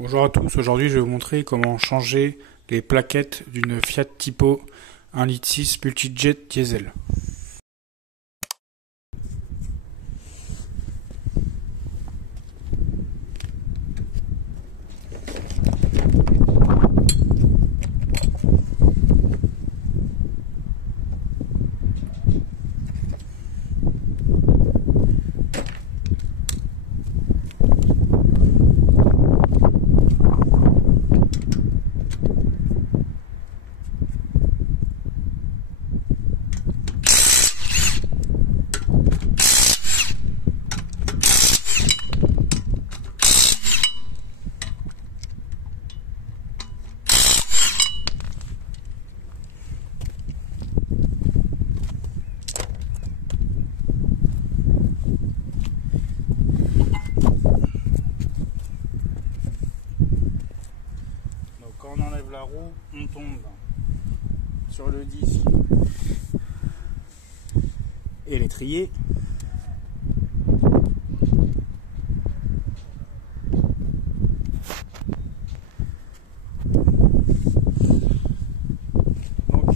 Bonjour à tous, aujourd'hui je vais vous montrer comment changer les plaquettes d'une Fiat Tipo 1,6 litre multijet diesel. Quand on enlève la roue, on tombe sur le disque et l'étrier. Donc,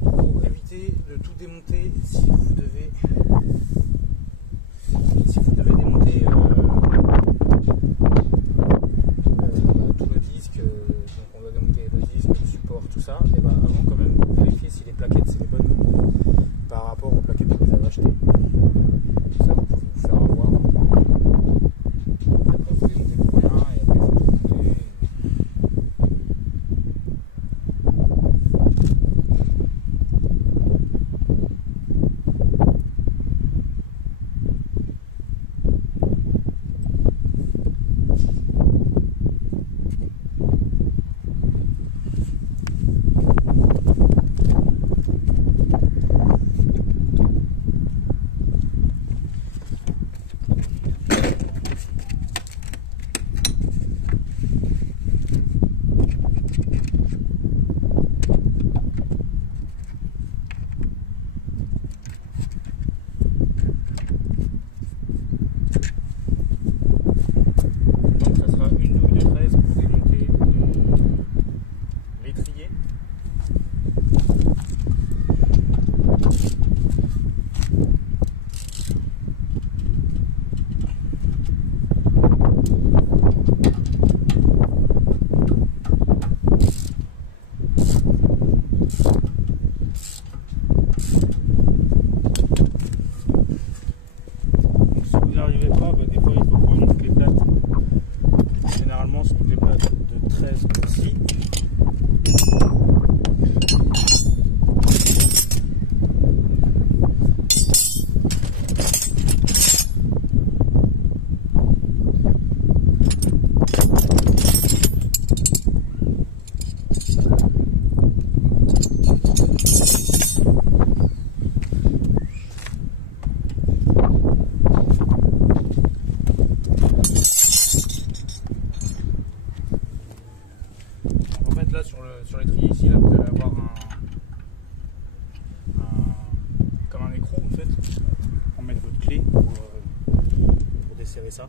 pour éviter de tout démonter, si vous devez démonter tout le disque, donc on doit démonter le disque, le support, tout ça, et avant quand même vérifier si les plaquettes c'est les bonnes par rapport aux plaquettes que vous avez achetées. Ça vous pouvez vous faire avoir. Et après vous démontez pour rien et après il faut démonter. Là sur l'étrier ici, là vous allez avoir comme un écrou en fait pour mettre votre clé pour desserrer ça.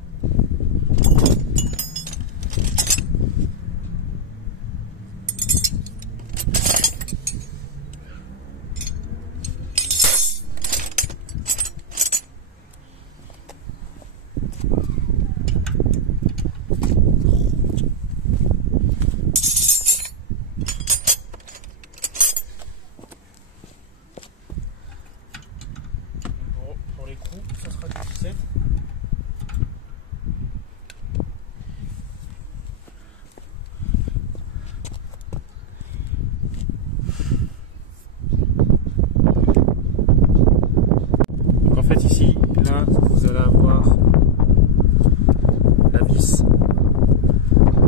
Ça sera du 17. Donc en fait ici, là vous allez avoir la vis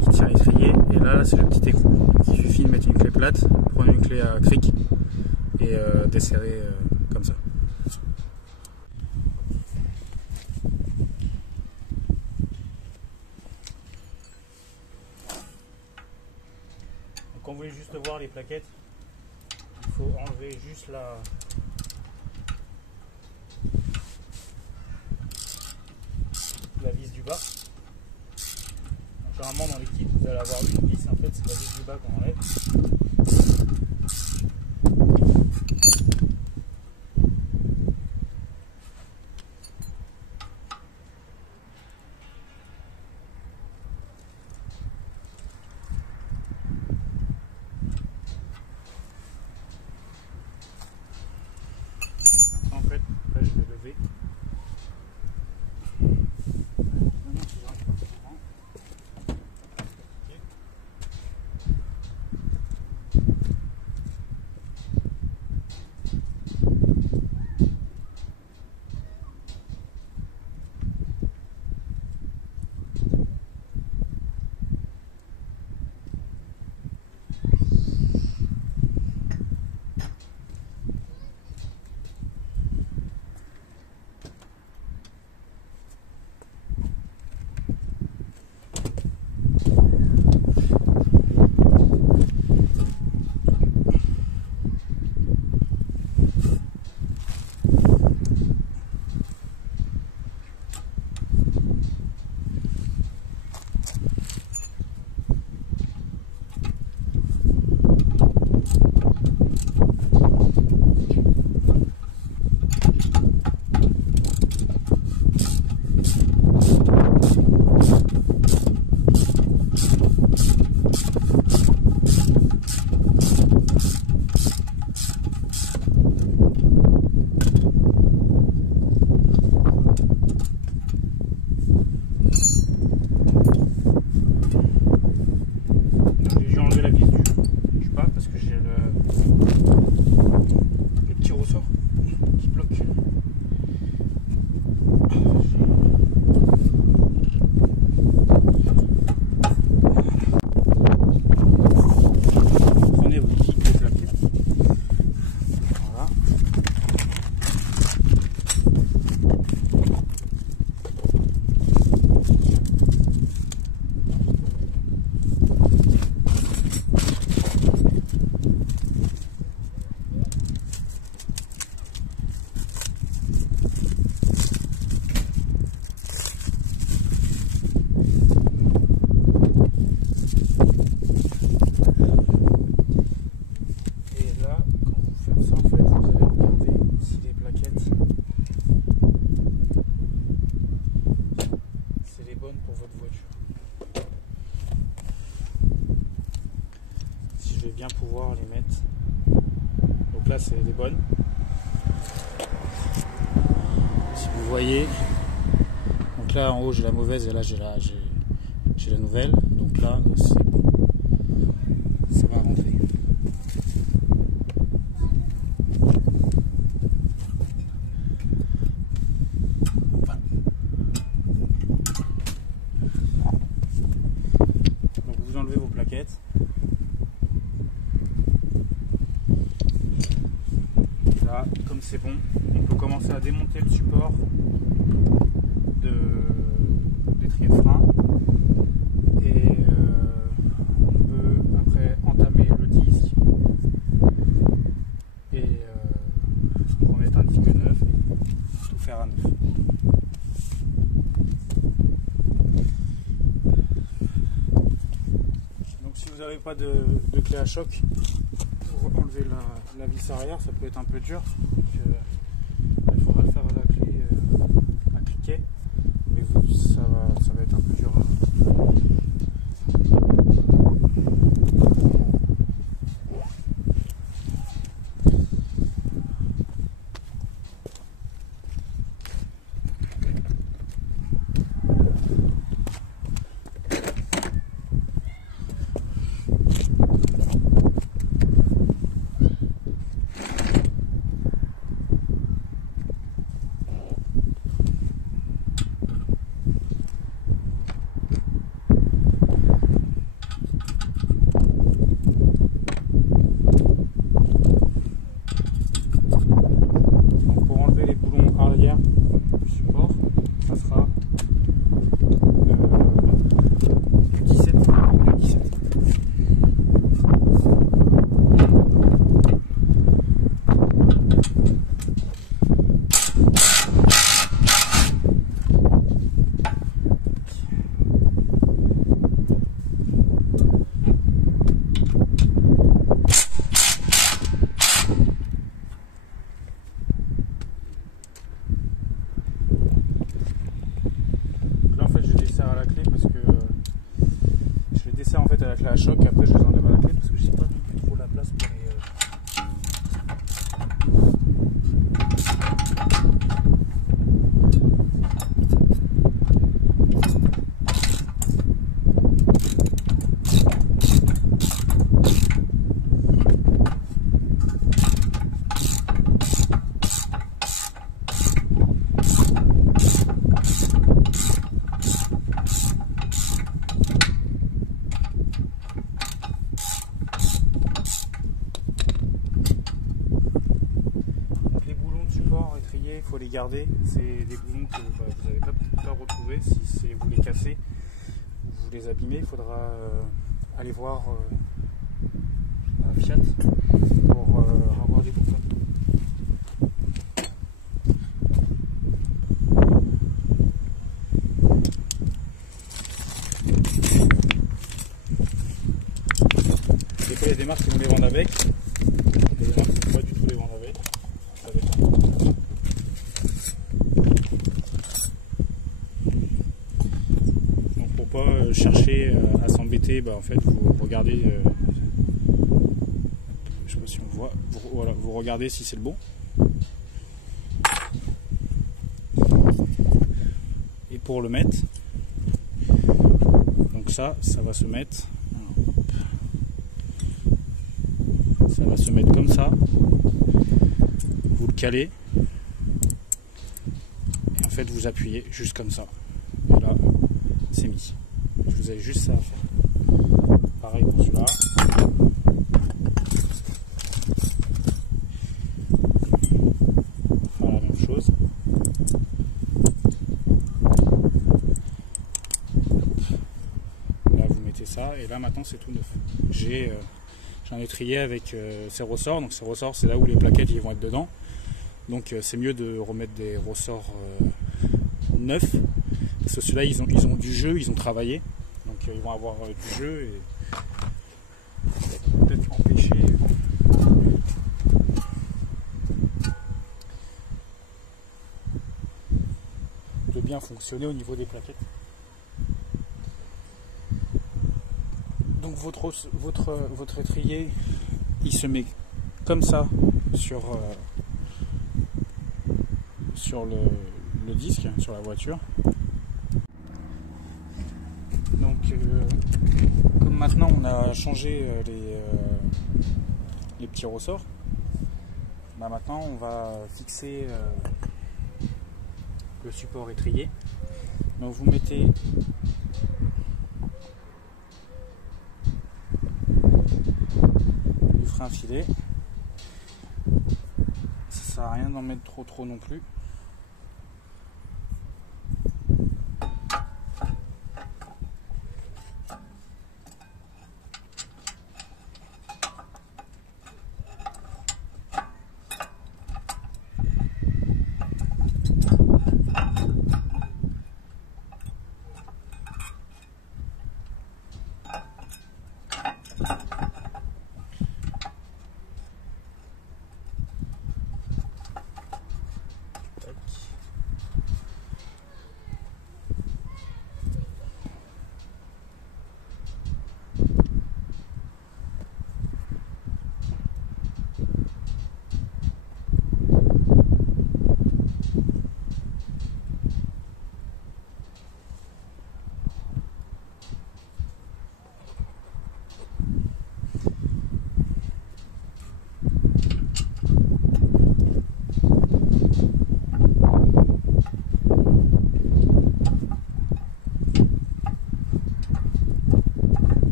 qui tient l'étrier et là c'est le petit écrou. Donc il suffit de mettre une clé plate, prendre une clé à cric et desserrer comme ça. Quand vous voulez juste voir les plaquettes, il faut enlever juste la vis du bas. généralement dans les kits vous allez avoir une vis, en fait c'est la vis du bas qu'on enlève. Après, en fait, là je vais lever. Pour votre voiture. Si je vais bien pouvoir les mettre. Donc là c'est les bonnes. Si vous voyez. Donc là en haut j'ai la mauvaise et là j'ai la nouvelle. Donc là c'est bon. Ça va rentrer. Enlevez vos plaquettes. Là, comme c'est bon, on peut commencer à démonter le support d'étrier de frein et on peut après entamer le disque et remettre un disque neuf et tout faire à neuf. Si vous n'avez pas de clé à choc pour enlever la vis arrière, ça peut être un peu dur. Donc, il faudra le faire à la clé à cliquer, mais ça va être un peu dur. fait avec la choc. Après je les enlève à la clé parce que je sais pas non plus trop la place pour les... Il faut les garder, c'est des boulons que vous n'allez pas retrouver. Si vous les cassez ou vous les abîmez, il faudra aller voir Fiat pour avoir des boutons. Des fois il y a des marques qui vont les vendre avec, il y a des marques qui ne vont pas du tout les vendre avec, ça dépend. Pas chercher à s'embêter, en fait vous regardez, je sais pas si on voit, voilà, vous regardez si c'est le bon. Et pour le mettre, donc ça va se mettre, comme ça, vous le calez, et en fait vous appuyez juste comme ça, et là c'est mis. Vous avez juste ça à faire. Pareil pour celui-là. On fera la même chose. Là vous mettez ça et là maintenant c'est tout neuf. J'en ai trié avec ces ressorts. Donc ces ressorts c'est là où les plaquettes ils vont être dedans. Donc c'est mieux de remettre des ressorts neufs. Parce que ceux-là ils ont du jeu, ils ont travaillé. Donc ils vont avoir du jeu et peut-être empêcher de bien fonctionner au niveau des plaquettes. Donc votre étrier il se met comme ça sur le disque, sur la voiture. Donc comme maintenant on a changé les petits ressorts, maintenant on va fixer le support étrier. Donc vous mettez du frein filet, ça sert à rien d'en mettre trop non plus.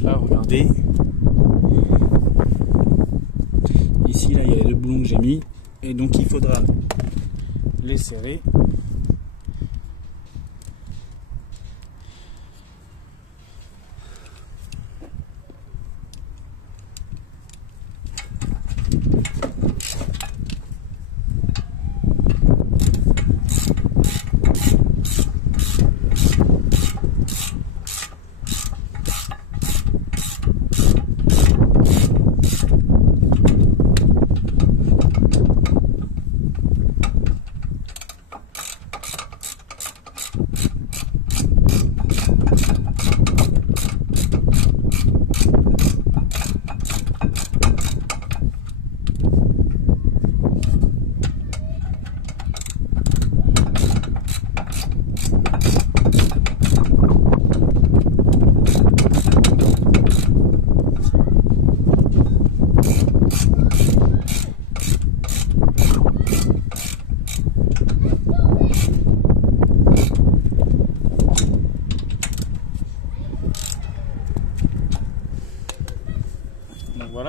Là regardez, ici là il y a les deux boulons que j'ai mis et donc il faudra les serrer.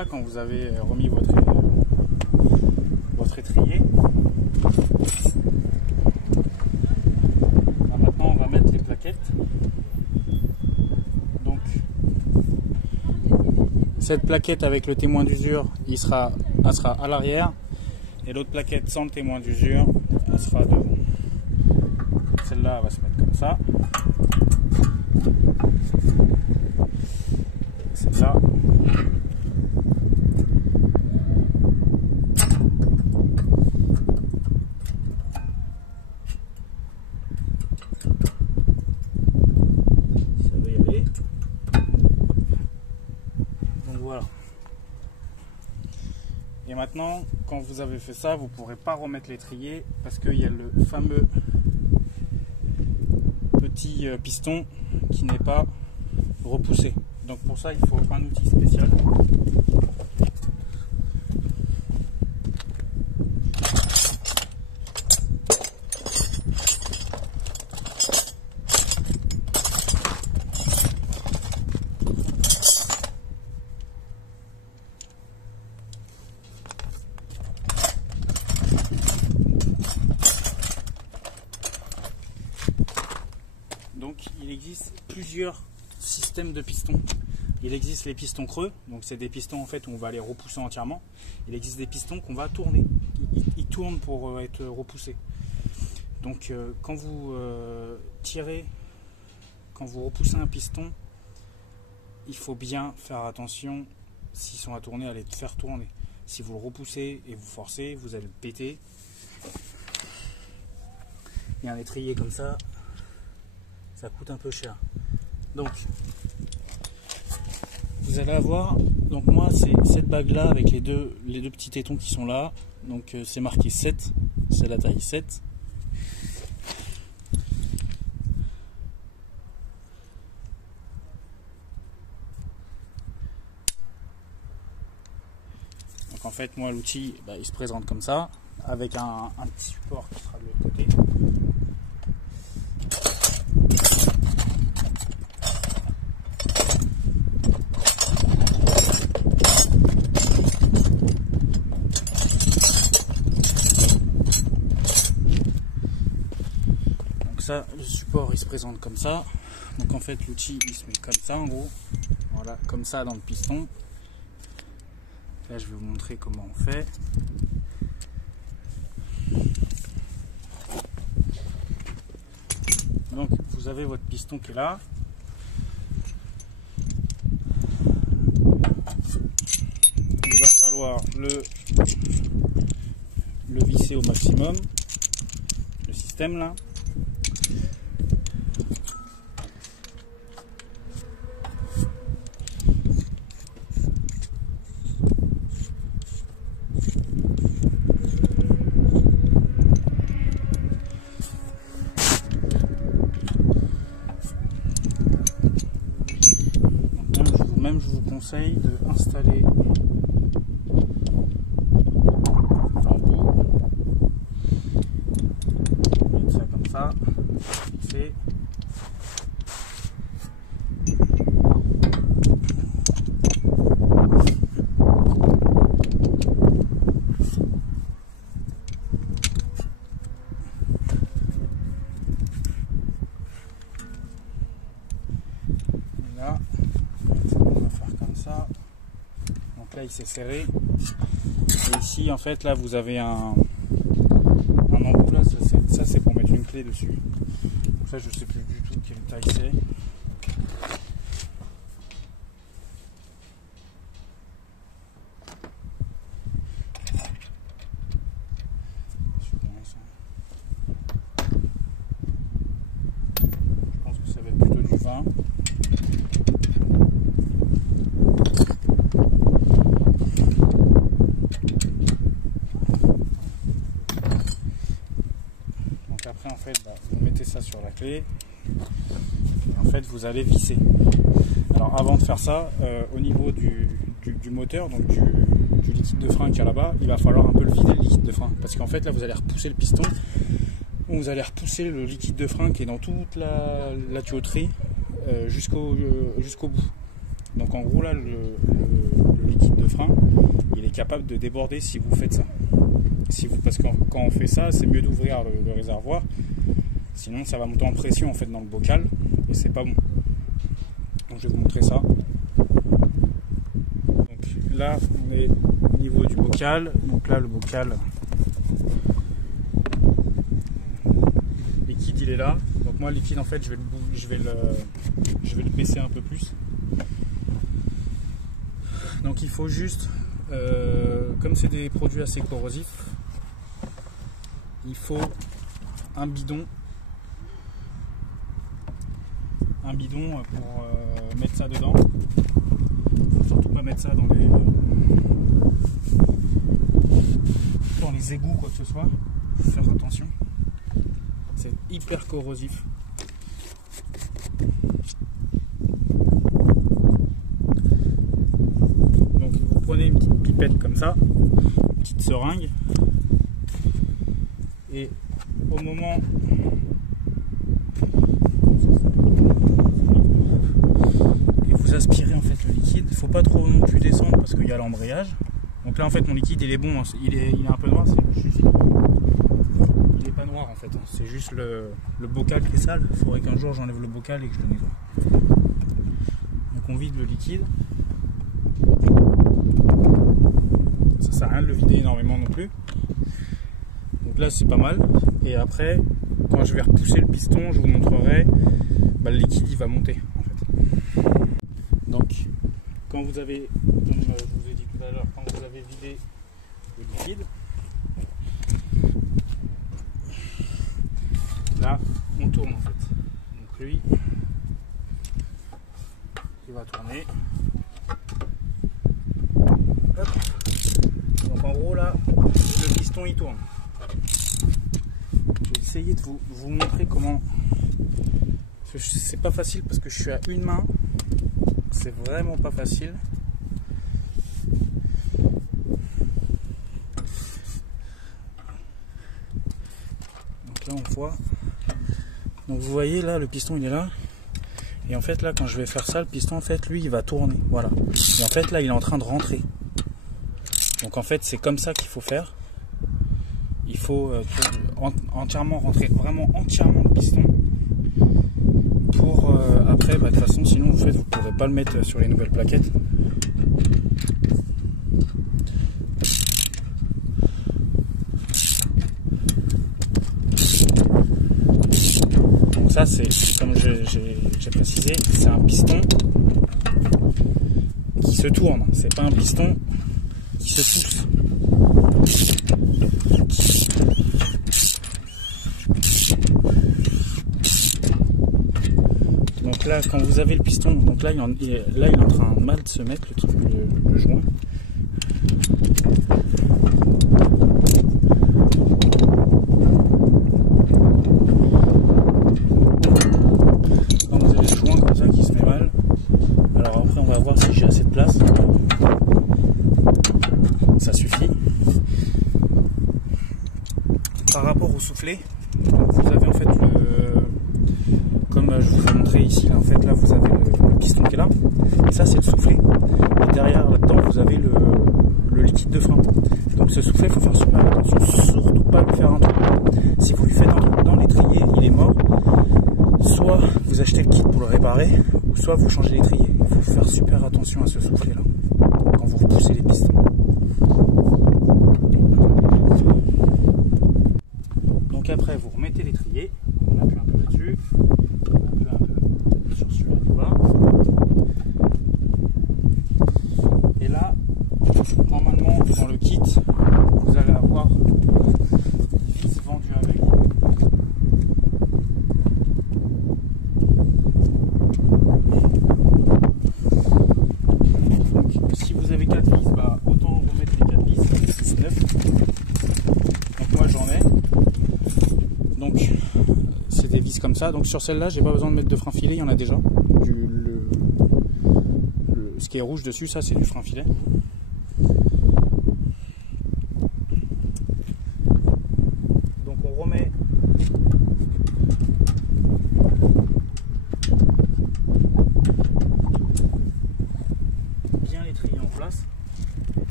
là, quand vous avez remis votre étrier, maintenant on va mettre les plaquettes. Donc cette plaquette avec le témoin d'usure, elle sera à l'arrière, et l'autre plaquette sans le témoin d'usure, elle sera devant. Celle-là va se mettre comme ça. C'est ça. Ça va y aller. Donc voilà. Et maintenant, quand vous avez fait ça, vous ne pourrez pas remettre l'étrier parce qu'il y a le fameux petit piston qui n'est pas repoussé. Donc pour ça, il faut un outil spécial. Donc il existe plusieurs systèmes de pistons. Il existe les pistons creux, donc c'est des pistons en fait où on va les repousser entièrement. Il existe des pistons qu'on va tourner. Ils tournent pour être repoussés. Donc quand vous tirez, quand vous repoussez un piston, il faut bien faire attention, s'ils sont à tourner, à les faire tourner. Si vous le repoussez et vous forcez, vous allez le péter. Et un étrier comme ça coûte un peu cher. Donc vous allez avoir, donc moi c'est cette bague là avec les deux petits tétons qui sont là, donc c'est marqué 7, c'est la taille 7. Donc en fait moi l'outil il se présente comme ça, avec un petit support qui sera de l'autre côté. Le support il se présente comme ça, donc en fait l'outil il se met comme ça en gros, voilà, comme ça dans le piston. Là je vais vous montrer comment on fait. Donc vous avez votre piston qui est là, il va falloir le visser au maximum, le système là. Je vous conseille de installer l'embout, mettre ça comme ça, fixer. Là. Donc là il s'est serré, et ici en fait là vous avez un embout là, ça c'est pour mettre une clé dessus. Donc ça je sais plus du tout quelle taille c'est. Je pense que ça va être plutôt du 20. Après en fait vous mettez ça sur la clé et en fait vous allez visser. Alors avant de faire ça, au niveau du moteur, donc du liquide de frein qu'il y a là-bas, il va falloir un peu le vider, le liquide de frein, parce qu'en fait là vous allez repousser le piston, vous allez repousser le liquide de frein qui est dans toute la tuyauterie jusqu'au bout. Donc en gros là le liquide de frein il est capable de déborder si vous faites ça. Parce que quand on fait ça, c'est mieux d'ouvrir le réservoir, sinon ça va monter en pression en fait dans le bocal et c'est pas bon. Donc je vais vous montrer ça. Donc là on est au niveau du bocal. Donc là le bocal liquide il est là. Donc moi le liquide en fait je vais le baisser un peu plus. Donc il faut juste comme c'est des produits assez corrosifs, il faut un bidon pour mettre ça dedans. Il faut surtout pas mettre ça dans les égouts quoi que ce soit. Il faut faire attention. C'est hyper corrosif. Donc vous prenez une petite pipette comme ça, une petite seringue, et au moment et vous aspirez en fait le liquide. Il ne faut pas trop non plus descendre parce qu'il y a l'embrayage. Donc là en fait mon liquide il est bon, il est un peu noir, c'est juste il est pas noir en fait, c'est juste le bocal qui est sale. Il faudrait qu'un jour j'enlève le bocal et que je le nettoie. Donc on vide le liquide. Ça sert à rien de le vider énormément non plus. Donc là c'est pas mal. Et après quand je vais repousser le piston, je vous montrerai, le liquide il va monter en fait. Donc quand vous avez, comme je vous ai dit tout à l'heure, quand vous avez vidé le liquide, là on tourne en fait. Donc lui il va tourner. Hop. Donc en gros là le piston il tourne. Je vais essayer de vous montrer comment. C'est pas facile parce que je suis à une main. C'est vraiment pas facile. Donc là on voit. Donc vous voyez là le piston il est là. Et en fait là quand je vais faire ça, le piston en fait lui il va tourner. Voilà. Et en fait là il est en train de rentrer. Donc en fait c'est comme ça qu'il faut faire. Il faut entièrement rentrer, vraiment entièrement le piston. Pour après, de toute façon, sinon vous ne pourrez pas le mettre sur les nouvelles plaquettes. Donc ça, c'est comme j'ai précisé, c'est un piston qui se tourne. C'est pas un piston qui se pousse. Donc là, quand vous avez le piston, donc là il est en train mal de se mettre le joint. Quand vous avez le joint comme ça qui se met mal, alors après on va voir si j'ai assez de place. Ça suffit. Par rapport au soufflet, vous avez en fait comme je vous ai montré ici, là, en fait là vous avez le piston qui est là, et ça c'est le soufflet. Et derrière là-dedans vous avez le liquide de frein. Donc ce soufflet, il faut faire super attention, surtout pas lui faire un trou. Si vous lui faites un trou dans l'étrier, il est mort. Soit vous achetez le kit pour le réparer, ou soit vous changez l'étrier. Il faut faire super attention à ce soufflet là, quand vous repoussez les pistons. Donc après vous remettez l'étrier, on appuie un peu là-dessus, on appuie un peu sur celui-là du bas. Et là, normalement dans le kit, vous allez avoir une vis vendue avec. Donc si vous avez 4 vis, autant remettre les 4 vis, 6, 9. Donc moi j'en ai. Donc c'est des vis comme ça. Donc sur celle-là, j'ai pas besoin de mettre de frein filet, il y en a déjà. Ce qui est rouge dessus, ça c'est du frein filet. Donc on remet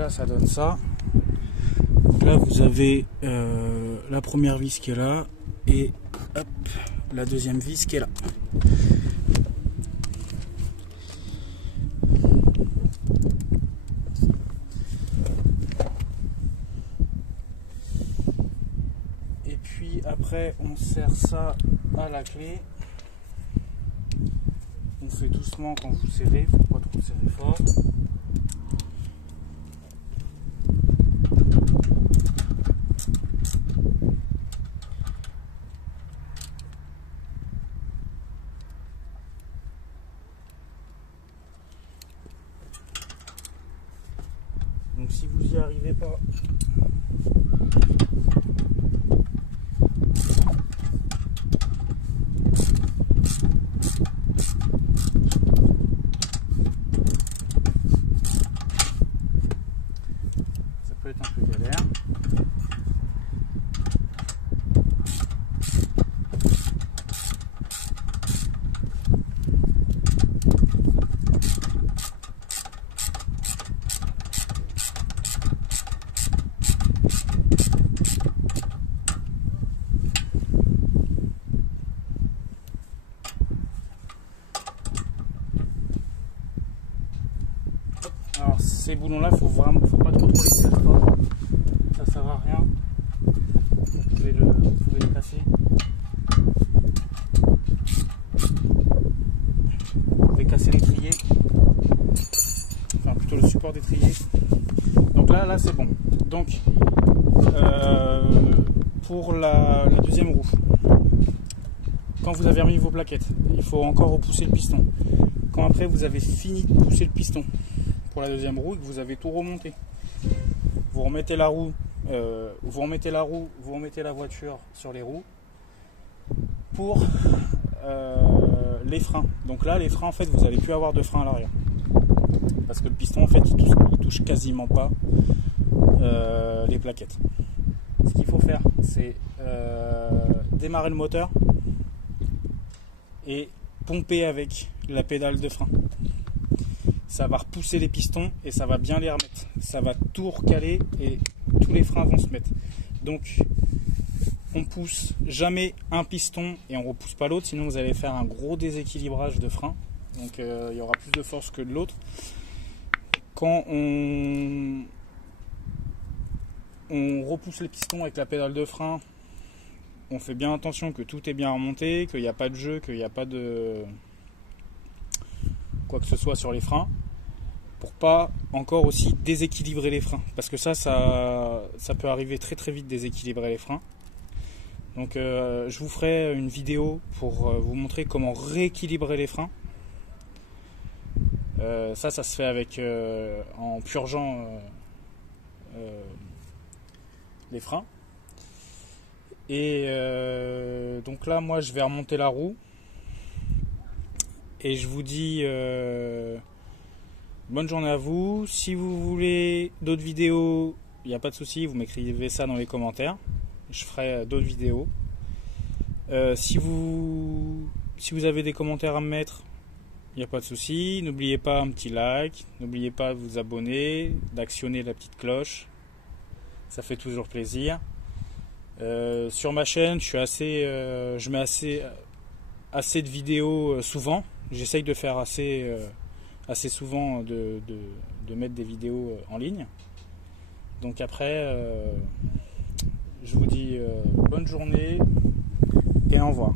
là ça donne ça. Donc là vous avez la première vis qui est là et hop, la deuxième vis qui est là. Et puis après on serre ça à la clé. On fait doucement quand vous serrez, faut pas trop serrer fort. Donc si vous n'y arrivez pas, ça peut être un peu galère. Alors ces boulons là, faut pas trop les serrer fort, ça sert à rien. Vous pouvez les casser. Vous pouvez casser l'étrier, enfin plutôt le support d'étrier. Donc là c'est bon. Donc pour la deuxième roue, quand vous avez remis vos plaquettes, il faut encore repousser le piston. Quand après vous avez fini de pousser le piston pour la deuxième roue et que vous avez tout remonté, vous remettez la roue, vous remettez la voiture sur les roues pour les freins. Donc là les freins, en fait vous n'allez plus avoir de frein à l'arrière parce que le piston en fait il touche quasiment pas les plaquettes. Ce qu'il faut faire, c'est démarrer le moteur et pomper avec la pédale de frein. Ça va repousser les pistons et ça va bien les remettre. Ça va tout recaler et tous les freins vont se mettre. Donc on pousse jamais un piston et on repousse pas l'autre, sinon vous allez faire un gros déséquilibrage de frein. Donc il y aura plus de force que de l'autre. Quand on repousse les pistons avec la pédale de frein, on fait bien attention que tout est bien remonté, qu'il n'y a pas de jeu, qu'il n'y a pas de quoi que ce soit sur les freins, pour pas encore aussi déséquilibrer les freins, parce que ça peut arriver très très vite, déséquilibrer les freins. Donc je vous ferai une vidéo pour vous montrer comment rééquilibrer les freins. Ça se fait avec en purgeant les freins. Et donc là moi je vais remonter la roue et je vous dis bonne journée à vous. Si vous voulez d'autres vidéos, il n'y a pas de souci, vous m'écrivez ça dans les commentaires, je ferai d'autres vidéos. Si vous avez des commentaires à me mettre, il n'y a pas de souci, n'oubliez pas un petit like, n'oubliez pas de vous abonner, d'actionner la petite cloche, ça fait toujours plaisir. Sur ma chaîne, je mets assez de vidéos souvent. J'essaye de faire assez souvent de mettre des vidéos en ligne. Donc après, je vous dis bonne journée et au revoir.